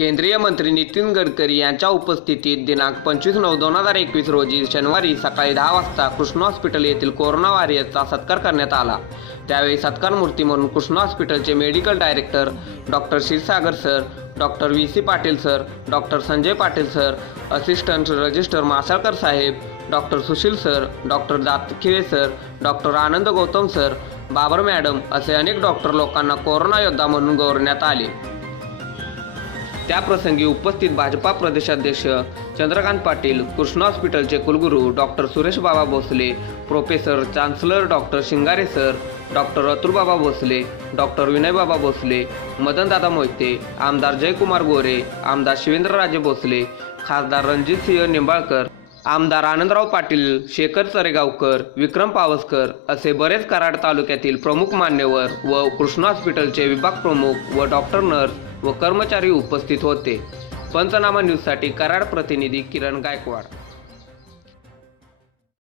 केंद्रीय मंत्री नितीन गडकरी यांच्या उपस्थितीत दिनांक पंचवीस नऊ दोन हजार एकवीस रोजी शनिवारी सकाळी दहा वाजता कृष्ण हॉस्पिटल येथील कोरोना वॉरियरचा सत्कार करण्यात आला. त्यावेळी सत्कार मूर्ती म्हणून कृष्ण हॉस्पिटलचे medical director doctor Kshirsagar sir doctor V. C. Patil sir doctor Sanjay Patil sir assistant register Masalkar साहेब doctor Sushil sir doctor Datkhile sir doctor Anand Gautam sir Babar madam असे अनेक डॉक्टर लोकांना कोरोना योद्धा म्हणून गौरवण्यात आले. त्याप्रसंगी उपस्थित भाजपा प्रदेशाध्यक्ष चंद्रकांत पाटील कृष्ण हॉस्पिटलचे कुलगुरू doctor Suresh Baba Bhosale professor chancellor doctor Shingare sir doctor Atulbaba Bhosale doctor Vinaybaba Bhosale Madandada Mohite आमदार जयकुमार गोरे आमदार शिवेंद्रराजे भोसले खासदार रणजितसिंह निंबाळकर आमदार आनंदराव पाटील शेखर चरेगावकर विक्रम पावसकर असे बरेच कराड तालुक्यातील प्रमुख मान्यवर व कृष्णा हॉस्पिटलचे विभाग प्रमुख व डॉक्टर नर्स व कर्मचारी उपस्थित होते. पंचनामा न्यूजसाठी कराड प्रतिनिधी किरण गायकवाड.